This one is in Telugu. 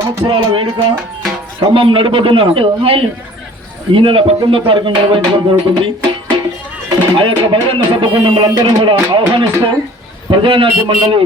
సంవత్సరాల వేడుక ఖమ్మం నడుబొడ్డున ఈ నెల 18వ తారీఖున నిర్వహించడం జరుగుతుంది. ఆ యొక్క బహిరంగ సభకు మిమ్మల్ని అందరూ కూడా ఆహ్వానిస్తూ ప్రజానాట్య మండలి